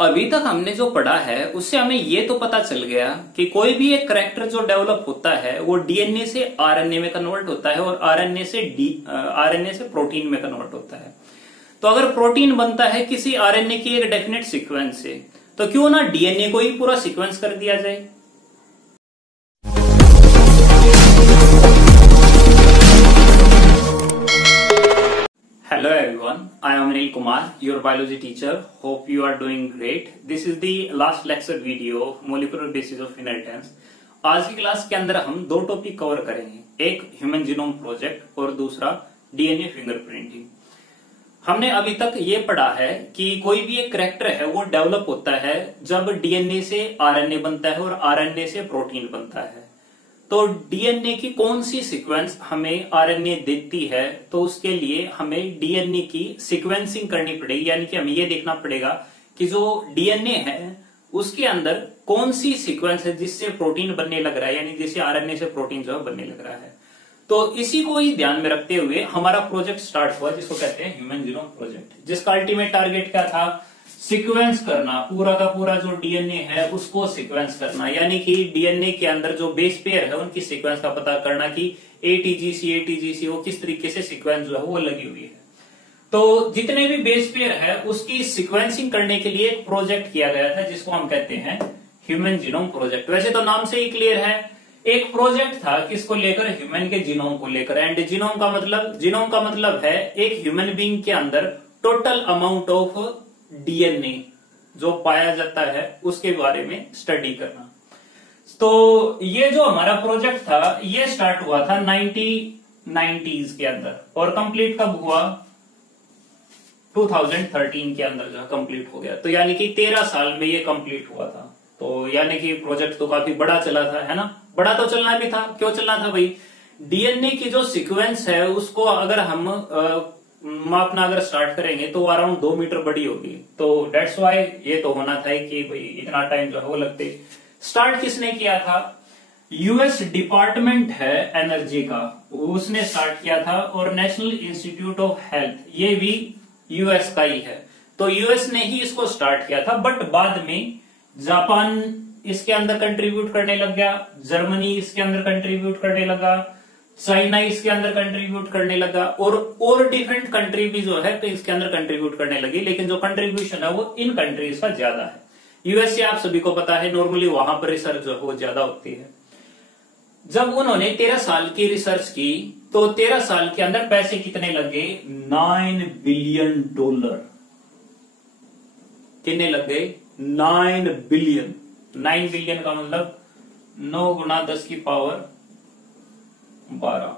अभी तक हमने जो पढ़ा है उससे हमें ये तो पता चल गया कि कोई भी एक करैक्टर जो डेवलप होता है वो डीएनए से आरएनए में कन्वर्ट होता है और आरएनए से प्रोटीन में कन्वर्ट होता है। तो अगर प्रोटीन बनता है किसी आरएनए की एक डेफिनेट सीक्वेंस से, तो क्यों ना डीएनए को ही पूरा सीक्वेंस कर दिया जाए। Hello everyone, I am Anil Kumar, your biology teacher. Hope you are doing great. This is the last lecture video of molecular basis of inheritance. आज की क्लास के अंदर हम दो टॉपिक कवर करेंगे, एक ह्यूमन जीनोम प्रोजेक्ट और दूसरा डीएनए फिंगरप्रिंटिंग। हमने अभी तक ये पढ़ा है कि कोई भी एक करैक्टर है वो डेवलप होता है जब डीएनए से आरएनए बनता है और आरएनए से प्रोटीन बनता है। तो डीएनए की कौन सी सीक्वेंस हमें आरएनए देती है, तो उसके लिए हमें डीएनए की सीक्वेंसिंग करनी पड़ेगी, यानी कि हमें ये देखना पड़ेगा कि जो डीएनए है उसके अंदर कौन सी सीक्वेंस है जिससे प्रोटीन बनने लग रहा है, यानी जिससे आरएनए से प्रोटीन जो है बनने लग रहा है। तो इसी को ही ध्यान में रखते हुए हमारा प्रोजेक्ट स्टार्ट हुआ, जिसको कहते हैं ह्यूमन जीनोम प्रोजेक्ट, जिसका अल्टीमेट टारगेट क्या था, सीक्वेंस करना, पूरा का पूरा जो डीएनए है उसको सीक्वेंस करना, यानी कि डीएनए के अंदर जो बेस पेयर है उनकी सीक्वेंस का पता करना कि एटीजीसी वो किस तरीके से सीक्वेंस जो है वो लगी हुई है। तो जितने भी बेस पेयर है उसकी सीक्वेंसिंग करने के लिए एक प्रोजेक्ट किया गया था जिसको हम कहते हैं ह्यूमन जीनोम प्रोजेक्ट। वैसे तो नाम से ही क्लियर है, एक प्रोजेक्ट था किसको लेकर, ह्यूमन के जीनोम को लेकर। एंड जीनोम का मतलब है एक ह्यूमन बीइंग के अंदर टोटल अमाउंट ऑफ डीएनए जो पाया जाता है उसके बारे में स्टडी करना। तो ये जो हमारा प्रोजेक्ट था ये स्टार्ट हुआ था 1990s के अंदर और कंप्लीट कब हुआ, 2013 के अंदर जो कंप्लीट हो गया। तो यानी कि 13 साल में ये कंप्लीट हुआ था। तो यानी कि प्रोजेक्ट तो काफी बड़ा चला था, है ना। बड़ा तो चलना भी था, क्यों चलना था भाई, डीएनए की जो सीक्वेंस है उसको अगर हम मापना अगर स्टार्ट करेंगे तो अराउंड 2 मीटर बड़ी होगी। तो डेट्स वाई ये तो होना था कि भाई इतना टाइम जो है वो लगते। स्टार्ट किसने किया था, यूएस डिपार्टमेंट है एनर्जी का, उसने स्टार्ट किया था, और नेशनल इंस्टीट्यूट ऑफ हेल्थ ये भी यूएस का ही है। तो यूएस ने ही इसको स्टार्ट किया था, बट बाद में जापान इसके अंदर कंट्रीब्यूट करने लग गया, जर्मनी इसके अंदर कंट्रीब्यूट करने लगा, चाइना इसके अंदर कंट्रीब्यूट करने लगा, और डिफरेंट कंट्री भी जो है तो इसके अंदर कंट्रीब्यूट करने लगी। लेकिन जो कंट्रीब्यूशन है वो इन कंट्रीज का ज्यादा है। यूएस से आप सभी को पता है नॉर्मली वहां पर रिसर्च जो है वो ज्यादा होती है। जब उन्होंने 13 साल की रिसर्च की तो 13 साल के अंदर पैसे कितने लगे, $9 बिलियन। कितने लग गए, 9 बिलियन। 9 बिलियन का मतलब 9 गुना 10 की पावर 12,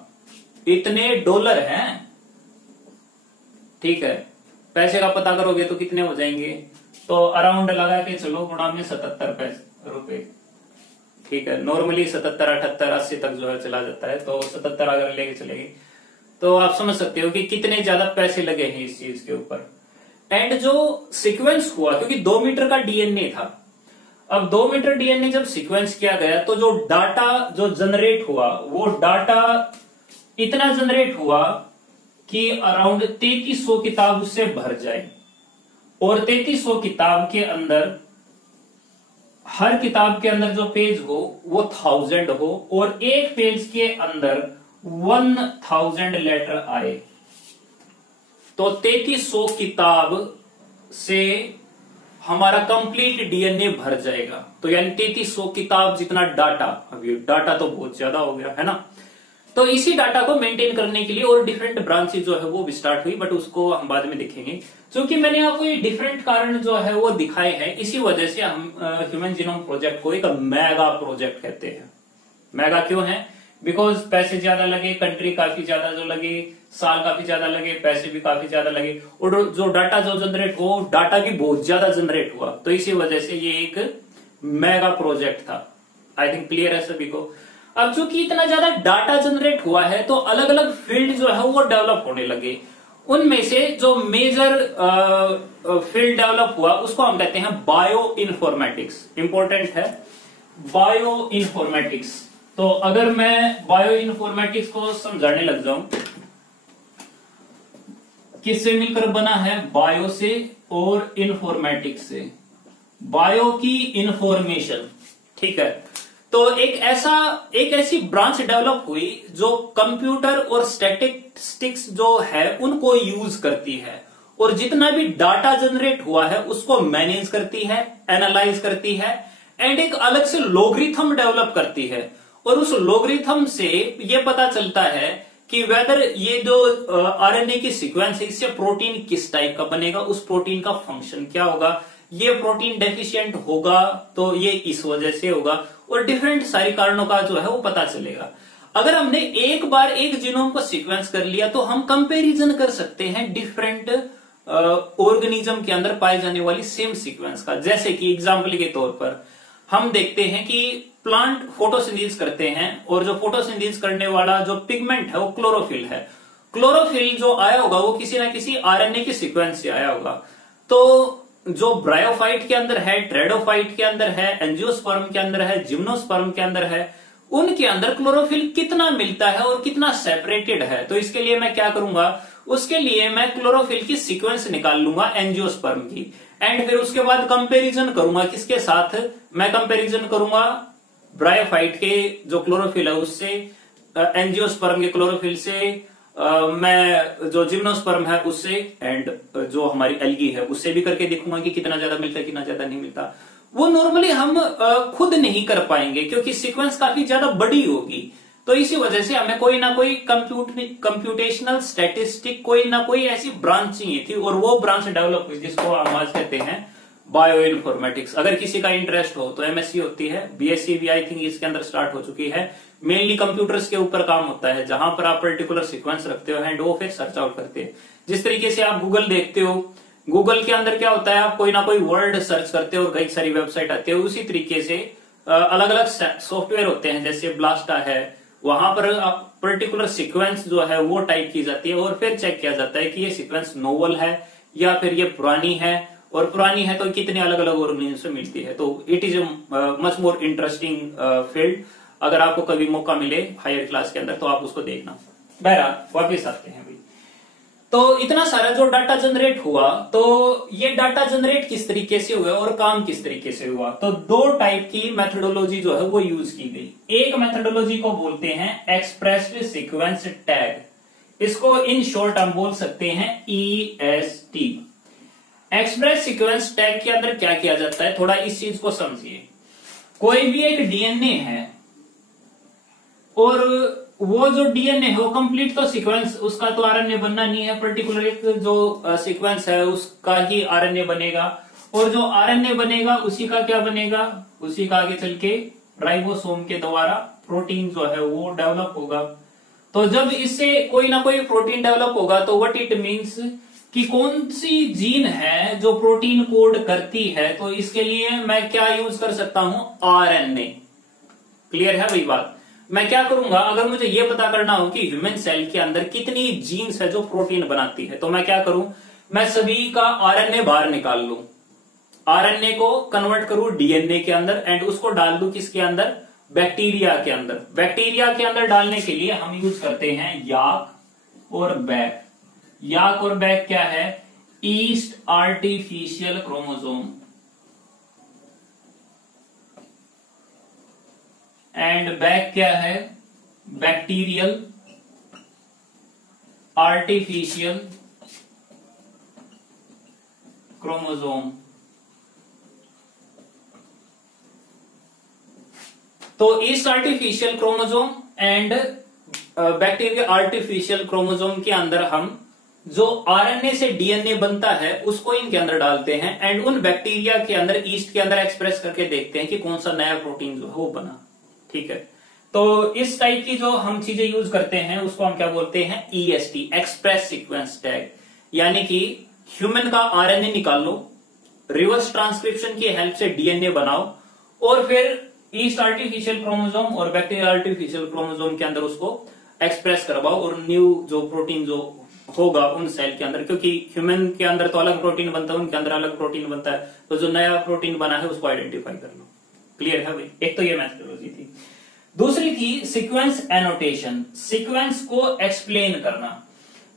इतने डॉलर हैं। ठीक है, पैसे का पता करोगे तो कितने हो जाएंगे, तो अराउंड लगा के चलो गुणा में 77 रुपए। ठीक है, नॉर्मली 77, 78, 80 तक जो है चला जाता है, तो 77 अगर लेके चलेगी तो आप समझ सकते हो कि कितने ज्यादा पैसे लगे हैं इस चीज के ऊपर। एंड जो सीक्वेंस हुआ, क्योंकि 2 मीटर का डीएनए था, अब 2 मीटर डीएनए जब सीक्वेंस किया गया तो जो डाटा जो जनरेट हुआ वो डाटा इतना जनरेट हुआ कि अराउंड 3300 किताब उससे भर जाए। और 3300 किताब के अंदर हर किताब के अंदर जो पेज हो वो 1000 हो, और एक पेज के अंदर 1000 लेटर आए। तो 3300 किताब से हमारा कंप्लीट डीएनए भर जाएगा। तो यानी 3300 किताब जितना डाटा, अब ये डाटा तो बहुत ज्यादा हो गया है ना। तो इसी डाटा को मेंटेन करने के लिए और डिफरेंट ब्रांचेस जो है वो भी स्टार्ट हुई, बट उसको हम बाद में देखेंगे। क्योंकि मैंने आपको ये डिफरेंट कारण जो है वो दिखाए हैं, इसी वजह से हम ह्यूमन जीनोम प्रोजेक्ट को एक मेगा प्रोजेक्ट कहते हैं। मेगा क्यों है, बिकॉज पैसे ज्यादा लगे, कंट्री काफी ज्यादा जो लगे, साल काफी ज्यादा लगे, पैसे भी काफी ज्यादा लगे, और जो डाटा जो जनरेट हो, डाटा भी बहुत ज्यादा जनरेट हुआ। तो इसी वजह से ये एक मेगा प्रोजेक्ट था। आई थिंक क्लियर है सभी को। अब चूंकि इतना ज्यादा डाटा जनरेट हुआ है तो अलग अलग फील्ड जो है वो डेवलप होने लगे। उनमें से जो मेजर फील्ड डेवलप हुआ उसको हम कहते हैं बायो इन्फॉर्मेटिक्स। इंपॉर्टेंट है बायो इन्फॉर्मेटिक्स। तो अगर मैं बायो इन्फॉर्मेटिक्स को समझाने लग जाऊं, किससे मिलकर बना है, बायो से और इन्फॉर्मेटिक्स से। बायो की इंफॉर्मेशन, ठीक है। तो एक ऐसी ब्रांच डेवलप हुई जो कंप्यूटर और स्टैटिस्टिक्स जो है उनको यूज करती है, और जितना भी डाटा जनरेट हुआ है उसको मैनेज करती है, एनालाइज करती है, एंड एक अलग से लॉगरिथम डेवलप करती है। और उस लॉगरिथम से ये पता चलता है कि वेदर ये जो आरएनए की सीक्वेंस है इससे प्रोटीन किस टाइप का बनेगा, उस प्रोटीन का फंक्शन क्या होगा, ये प्रोटीन डेफिशिएंट होगा तो ये इस वजह से होगा, और डिफरेंट सारे कारणों का जो है वो पता चलेगा। अगर हमने एक बार एक जीनोम को सीक्वेंस कर लिया तो हम कंपैरिजन कर सकते हैं डिफरेंट ऑर्गेनिज्म के अंदर पाए जाने वाली सेम सीक्वेंस का। जैसे कि एग्जाम्पल के तौर पर हम देखते हैं कि प्लांट फोटोसिंथेसिस करते हैं, और जो फोटोसिंथेसिस करने वाला जो पिगमेंट है वो क्लोरोफिल है। क्लोरोफिल जो आया होगा वो किसी ना किसी आरएनए की सीक्वेंस से आया होगा। तो जो ब्रायोफाइट के अंदर है, ट्रेडोफाइट के अंदर है, एंजियोस्पर्म के अंदर है, जिम्नोस्पर्म के अंदर है, उनके अंदर क्लोरोफिल कितना मिलता है और कितना सेपरेटेड है। तो इसके लिए मैं क्या करूंगा, उसके लिए मैं क्लोरोफिल की सीक्वेंस निकाल लूंगा एंजियोस्पर्म की, एंड फिर उसके बाद कंपैरिजन करूंगा किसके साथ, मैं कंपैरिजन करूंगा ब्रायोफाइट के जो क्लोरोफिल है उससे, एंजियोस्पर्म के क्लोरोफिल से, मैं जो जिम्नोस्पर्म है उससे, एंड जो हमारी एल्गी है उससे भी करके देखूंगा कि कितना ज्यादा मिलता है कितना ज्यादा नहीं मिलता। वो नॉर्मली हम खुद नहीं कर पाएंगे क्योंकि सीक्वेंस काफी ज्यादा बड़ी होगी। तो इसी वजह से हमें कोई ना कोई कंप्यूटेशनल स्टैटिस्टिक कोई ना कोई ऐसी ब्रांच चाहिए थी, और वो ब्रांच डेवलप हुई जिसको हम आज कहते हैं बायो इन्फॉर्मेटिक्स। अगर किसी का इंटरेस्ट हो तो एमएससी होती है, बीएससी भी आई थिंक इसके अंदर स्टार्ट हो चुकी है। मेनली कंप्यूटर्स के ऊपर काम होता है जहां पर आप पर्टिकुलर सीक्वेंस रखते हो एंड वो फिर सर्च आउट करते हैं। जिस तरीके से आप गूगल देखते हो, गूगल के अंदर क्या होता है, आप कोई ना कोई वर्ड सर्च करते हो और कई सारी वेबसाइट आती है। उसी तरीके से अलग अलग सॉफ्टवेयर होते हैं, जैसे ब्लास्टा है, वहां पर पर्टिकुलर सीक्वेंस जो है वो टाइप की जाती है और फिर चेक किया जाता है कि ये सीक्वेंस नोवल है या फिर ये पुरानी है, और पुरानी है तो कितने अलग अलग ऑर्गेनिज्म से मिलती है। तो it is much more interesting field. अगर आपको कभी मौका मिले हायर क्लास के अंदर तो आप उसको देखना। बहरहाल वापिस आते हैं भाई। तो इतना सारा जो डाटा जनरेट हुआ, तो ये डाटा जनरेट किस तरीके से हुआ और काम किस तरीके से हुआ। तो दो टाइप की मेथोडोलॉजी जो है वो यूज की गई। एक मेथोडोलॉजी को बोलते हैं एक्सप्रेस्ड सीक्वेंस टैग, इसको इन शॉर्ट हम बोल सकते हैं EST। एक्सप्रेस सीक्वेंस टैग के अंदर क्या किया जाता है, थोड़ा इस चीज को समझिए। कोई भी एक डीएनए है और वो जो डीएनए है वो कंप्लीट तो सीक्वेंस उसका तो आरएनए बनना नहीं है, पर्टिकुलर एक जो सीक्वेंस है उसका ही आरएनए बनेगा, और जो आरएनए बनेगा उसी का क्या बनेगा, उसी का आगे चल के राइबोसोम के द्वारा प्रोटीन जो है वो डेवलप होगा। तो जब इससे कोई ना कोई प्रोटीन डेवलप होगा तो व्हाट इट मीन्स कि कौन सी जीन है जो प्रोटीन कोड करती है, तो इसके लिए मैं क्या यूज कर सकता हूं, आरएनए। क्लियर है वही बात। मैं क्या करूंगा, अगर मुझे यह पता करना हो कि ह्यूमन सेल के अंदर कितनी जीन्स है जो प्रोटीन बनाती है, तो मैं क्या करूं, मैं सभी का आरएनए बाहर निकाल लूं, आरएनए को कन्वर्ट करूं डीएनए के अंदर एंड उसको डाल दूं किसके अंदर, बैक्टीरिया के अंदर। बैक्टीरिया के अंदर डालने के लिए हम यूज करते हैं याक और बैक। याक और बैक क्या है, yeast artificial chromosome, and back क्या है, बैक्टीरियल आर्टिफिशियल क्रोमोसोम। तो yeast artificial chromosome and bacterial artificial chromosome के अंदर हम जो आरएनए से डीएनए बनता है उसको इनके अंदर डालते हैं एंड उन बैक्टीरिया के अंदर ईस्ट के अंदर एक्सप्रेस करके देखते हैं कि कौन सा नया प्रोटीन जो है वो बना। ठीक है, तो इस टाइप की जो हम चीजें यूज करते हैं उसको हम क्या बोलते हैं, EST, एक्सप्रेस सीक्वेंस टैग। यानी कि ह्यूमन का आरएनए निकाल लो, रिवर्स ट्रांसक्रिप्शन की हेल्प से डीएनए बनाओ, और फिर ईस्ट आर्टिफिशियल क्रोमोसोम और बैक्टीरियल आर्टिफिशियल क्रोमोसोम के अंदर उसको एक्सप्रेस करवाओ, और न्यू जो प्रोटीन जो होगा उन सेल के अंदर, क्योंकि ह्यूमन के अंदर तो अलग प्रोटीन बनता है, उनके अंदर अलग प्रोटीन बनता है, तो जो नया प्रोटीन बना है उसको आइडेंटिफाई कर लो। क्लियर है भाई। एक तो ये मेथोडोलॉजी थी। दूसरी थी सीक्वेंस एनोटेशन, सीक्वेंस को एक्सप्लेन करना।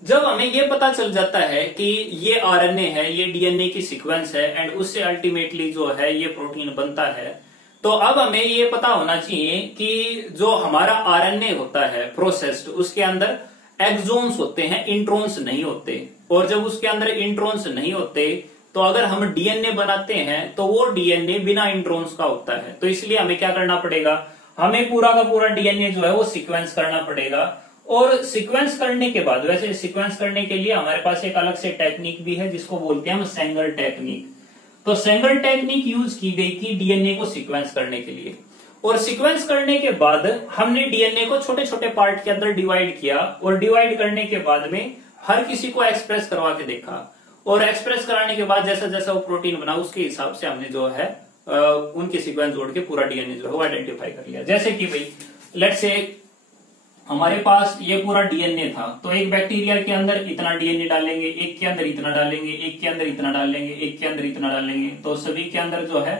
जब हमें ये पता चल जाता है कि ये आरएनए है, ये डीएनए की सीक्वेंस है एंड उससे अल्टीमेटली जो है ये प्रोटीन बनता है, तो अब हमें ये पता होना चाहिए कि जो हमारा आरएनए होता है प्रोसेस्ड, उसके अंदर एक्सोन्स होते हैं, इंट्रोन्स नहीं होते। और जब उसके अंदर इंट्रोन्स नहीं होते तो अगर हम डीएनए बनाते हैं तो वो डीएनए बिना इंट्रोन्स का होता है। तो इसलिए हमें क्या करना पड़ेगा, हमें पूरा का पूरा डीएनए जो है वो सीक्वेंस करना पड़ेगा। और सीक्वेंस करने के बाद, वैसे सीक्वेंस करने के लिए हमारे पास एक अलग से टेक्निक भी है जिसको बोलते हैं हम सेंगर टेक्निक। तो सेंगर टेक्निक यूज की गई थी डीएनए को सीक्वेंस करने के लिए। और सीक्वेंस करने के बाद हमने डीएनए को छोटे छोटे पार्ट के अंदर डिवाइड किया और डिवाइड करने के बाद में हर किसी को एक्सप्रेस करवा के देखा। और एक्सप्रेस कराने के बाद जैसा जैसा वो प्रोटीन बना उसके हिसाब से हमने जो है उनके सीक्वेंस जोड़ के पूरा डीएनए जो है वो आइडेंटिफाई कर लिया। जैसे कि भाई लेट्स से हमारे पास ये पूरा डीएनए था, तो एक बैक्टीरिया के अंदर इतना डीएनए डालेंगे, एक के अंदर इतना डालेंगे, एक के अंदर इतना डालेंगे, एक के अंदर इतना डालेंगे, तो सभी के अंदर जो है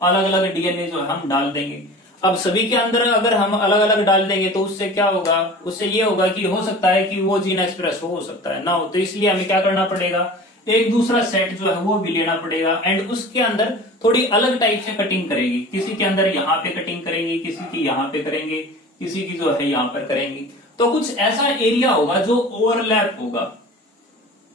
अलग अलग डीएनए जो हम डाल देंगे। अब सभी के अंदर अगर हम अलग अलग डाल देंगे तो उससे क्या होगा, उससे ये होगा कि हो सकता है कि वो जीन एक्सप्रेस हो सकता है ना हो। तो इसलिए हमें क्या करना पड़ेगा, एक दूसरा सेट जो है वो भी लेना पड़ेगा एंड उसके अंदर थोड़ी अलग टाइप से कटिंग करेगी। किसी के अंदर यहाँ पे कटिंग करेंगे, किसी की यहाँ पे करेंगे, किसी की जो है यहाँ पर करेंगे। तो कुछ ऐसा एरिया होगा जो ओवरलैप होगा,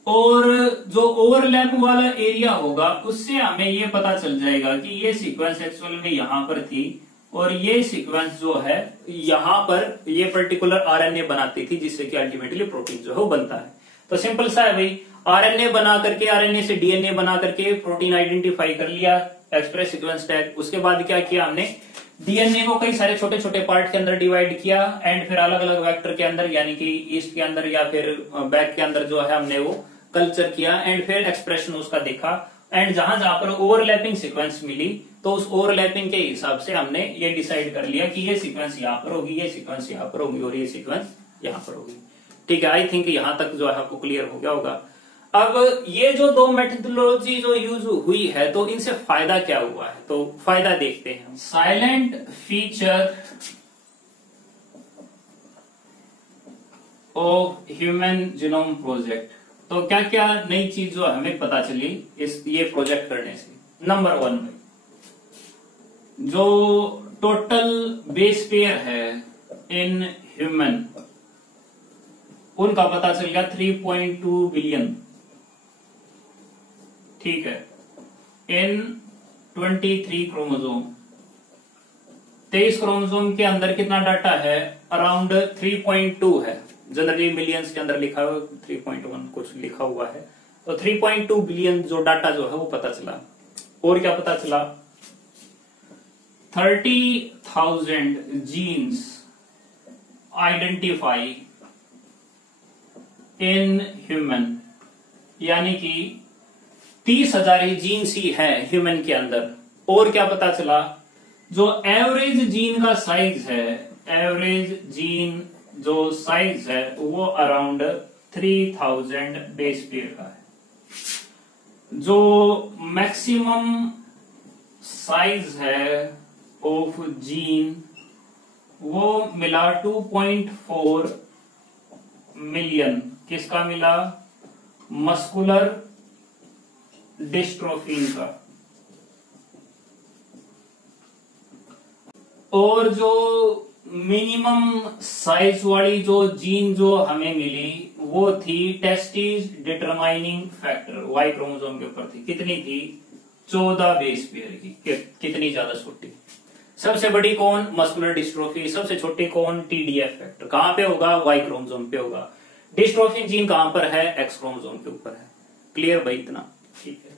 और जो ओवरलैप वाला एरिया होगा उससे हमें ये पता चल जाएगा कि ये सीक्वेंस एक्चुअल में यहाँ पर थी और ये सीक्वेंस जो है यहाँ पर ये पर्टिकुलर आरएनए बनाती थी जिससे कि अल्टीमेटली प्रोटीन जो है वो बनता है। तो सिंपल सा है भाई, आरएनए बना करके, आरएनए से डीएनए बना करके प्रोटीन आइडेंटिफाई कर लिया, एक्सप्रेस सीक्वेंस टैग। उसके बाद क्या किया हमने, डीएनए को कई सारे छोटे छोटे पार्ट के अंदर डिवाइड किया एंड फिर अलग अलग वेक्टर के अंदर यानी कि ईस्ट के अंदर या फिर बैक के अंदर जो है हमने वो कल्चर किया एंड फिर एक्सप्रेशन उसका देखा। एंड जहां जहां पर ओवरलैपिंग सीक्वेंस मिली तो उस ओवरलैपिंग के हिसाब से हमने ये डिसाइड कर लिया कि ये सीक्वेंस यहाँ पर होगी, ये सीक्वेंस यहाँ पर होगी और ये सीक्वेंस यहाँ पर होगी। ठीक है, आई थिंक यहां तक जो है आपको क्लियर हो गया होगा। अब ये जो दो मेथोडोलॉजी जो यूज हुई है तो इनसे फायदा क्या हुआ है, तो फायदा देखते हैं। Silent feature of human genome project. तो क्या क्या नई चीज जो हमें पता चली इस ये प्रोजेक्ट करने से। नंबर 1 में जो टोटल बेस पेयर है इन ह्यूमन उनका पता चल गया 3.2 बिलियन। ठीक है, इन 23 क्रोमोसोम, 23 क्रोमोसोम के अंदर कितना डाटा है, अराउंड 3.2 है। जनरली मिलियंस के अंदर लिखा हुआ 3.1 कुछ लिखा हुआ है, तो 3.2 बिलियन जो डाटा जो है वो पता चला। और क्या पता चला, 30,000 जीन्स आइडेंटिफाई इन ह्यूमन, यानी कि 30,000 जीन्स ही है ह्यूमन के अंदर। और क्या पता चला, जो एवरेज जीन का साइज है, एवरेज जीन जो साइज है वो अराउंड 3000 बेस पेयर का है। जो मैक्सिमम साइज है ऑफ जीन वो मिला 2.4 मिलियन। किसका मिला, मस्कुलर डिस्ट्रोफिन का। और जो मिनिमम साइज वाली जो जीन जो हमें मिली वो थी testis determining factor, Y chromosome के ऊपर थी। कितनी थी, 14 बेस पेयर की। कितनी ज्यादा छोटी, सबसे बड़ी कौन, मस्कुलर डिस्ट्रोफी, सबसे छोटी कौन, टीडीएफ फैक्टर। कहां पे होगा, वाई क्रोमोसोम पे होगा। डिस्ट्रोफिन जीन कहां पर है, एक्स क्रोमोसोम के ऊपर है। क्लियर भाई इतना, ठीक है।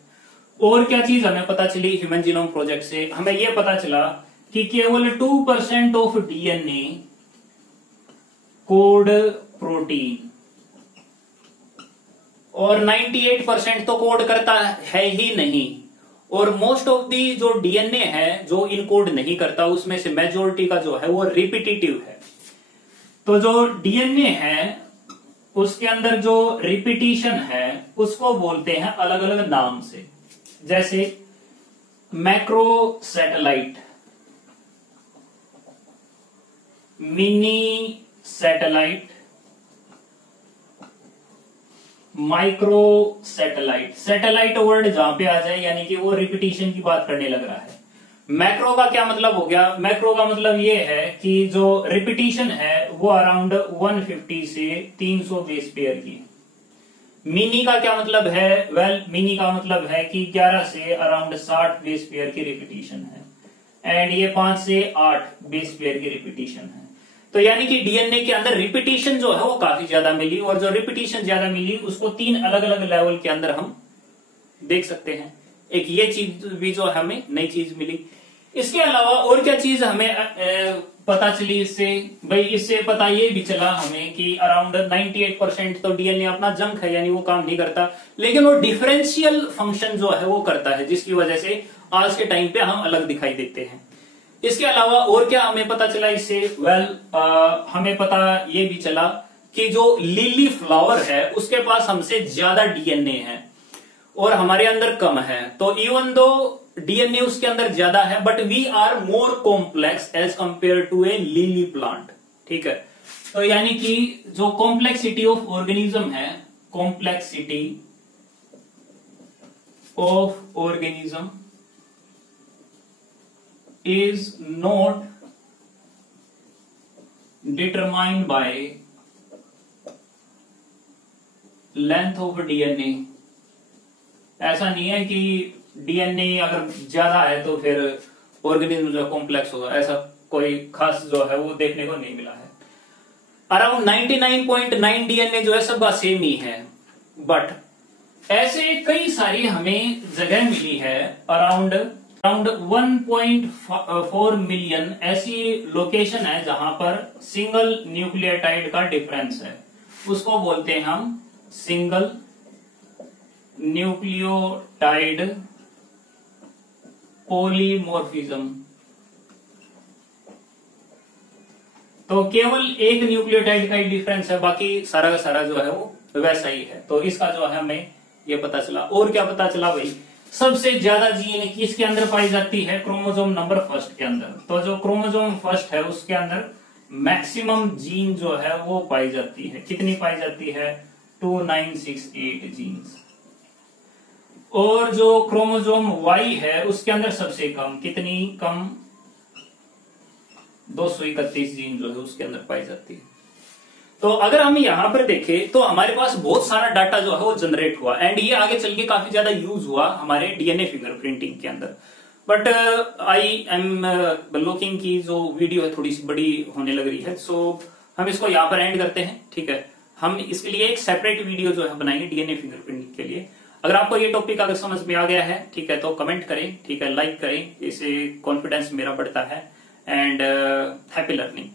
और क्या चीज हमें पता चली ह्यूमन जीनोम प्रोजेक्ट से, हमें यह पता चला कि केवल 2% ऑफ डीएनए कोड प्रोटीन और 98% तो कोड करता है ही नहीं। और मोस्ट ऑफ दी जो डीएनए है जो इनकोड नहीं करता उसमें से मेजोरिटी का जो है वो रिपीटिटिव है। तो जो डीएनए है उसके अंदर जो रिपीटिशन है उसको बोलते हैं अलग अलग नाम से, जैसे macro satellite, mini satellite, micro satellite, satellite word जहां पे आ जाए यानी कि वो रिपीटिशन की बात करने लग रहा है। मैक्रो का क्या मतलब हो गया? मैक्रो का मतलब ये है कि जो रिपीटिशन है वो अराउंड 150 से 300 बेस पेयर की। मिनी का क्या मतलब है? मिनी का मतलब है कि 11 से अराउंड 60 बेस पेयर की रिपीटिशन है, एंड ये 5 से 8 बेस पेयर की रिपीटिशन है। तो यानी कि डीएनए के अंदर रिपीटिशन जो है वो काफी ज्यादा मिली, और जो रिपीटिशन ज्यादा मिली उसको 3 अलग अलग लेवल के अंदर हम देख सकते हैं। एक ये चीज भी जो हमें नई चीज मिली। इसके अलावा और क्या चीज हमें पता चली इससे? भाई इससे पता ये भी चला हमें कि अराउंड 98% तो डीएनए अपना जंक है, यानी वो काम नहीं करता, लेकिन वो डिफरेंशियल फंक्शन जो है वो करता है, जिसकी वजह से आज के टाइम पे हम अलग दिखाई देते हैं। इसके अलावा और क्या हमें पता चला इससे? हमें पता ये भी चला कि जो लिली फ्लावर है उसके पास हमसे ज्यादा डीएनए है और हमारे अंदर कम है। तो इवन दो डीएनए उसके अंदर ज्यादा है, but we are more complex as compare to a lily plant. ठीक है, तो यानी कि जो कॉम्प्लेक्सिटी ऑफ ऑर्गेनिज्म है, complexity of organism is not determined by length of DNA। ऐसा नहीं है कि डीएनए अगर ज्यादा है तो फिर ऑर्गेनिज्म जो कॉम्प्लेक्स होगा, ऐसा कोई खास जो है वो देखने को नहीं मिला है। अराउंड 99.9 डीएनए जो है सबका सेम ही है, बट ऐसे कई सारी हमें जगह मिली है, अराउंड 1.4 मिलियन ऐसी लोकेशन है जहां पर सिंगल न्यूक्लियोटाइड का डिफरेंस है, उसको बोलते हैं हम सिंगल न्यूक्लियोटाइड पॉलीमॉर्फिज्म। तो केवल एक न्यूक्लियोटाइड का ही डिफरेंस है, बाकी सारा का सारा जो है वो वैसा ही है। तो इसका जो है हमें ये पता चला। और क्या पता चला भाई? सबसे ज्यादा जीन किसके अंदर पाई जाती है? क्रोमोसोम नंबर फर्स्ट के अंदर। तो जो क्रोमोसोम फर्स्ट है उसके अंदर मैक्सिमम जीन जो है वो पाई जाती है। कितनी पाई जाती है? 2968 जीन्स। और जो क्रोमोसोम वाई है उसके अंदर सबसे कम, कितनी कम? 231 जीन जो है उसके अंदर पाई जाती है। तो अगर हम यहां पर देखें तो हमारे पास बहुत सारा डाटा जो है वो जनरेट हुआ, एंड ये आगे चल के काफी ज्यादा यूज हुआ हमारे डीएनए फिंगरप्रिंटिंग के अंदर। बट आई एम लुकिंग की जो वीडियो है थोड़ी सी बड़ी होने लग रही है, सो हम इसको यहाँ पर एंड करते हैं। ठीक है, हम इसके लिए एक सेपरेट वीडियो जो है बनाएंगे डीएनए फिंगरप्रिंटिंग के लिए। अगर आपको ये टॉपिक अगर समझ में आ गया है, ठीक है, तो कमेंट करें, ठीक है, लाइक करें, इससे कॉन्फिडेंस मेरा बढ़ता है। And happy learning.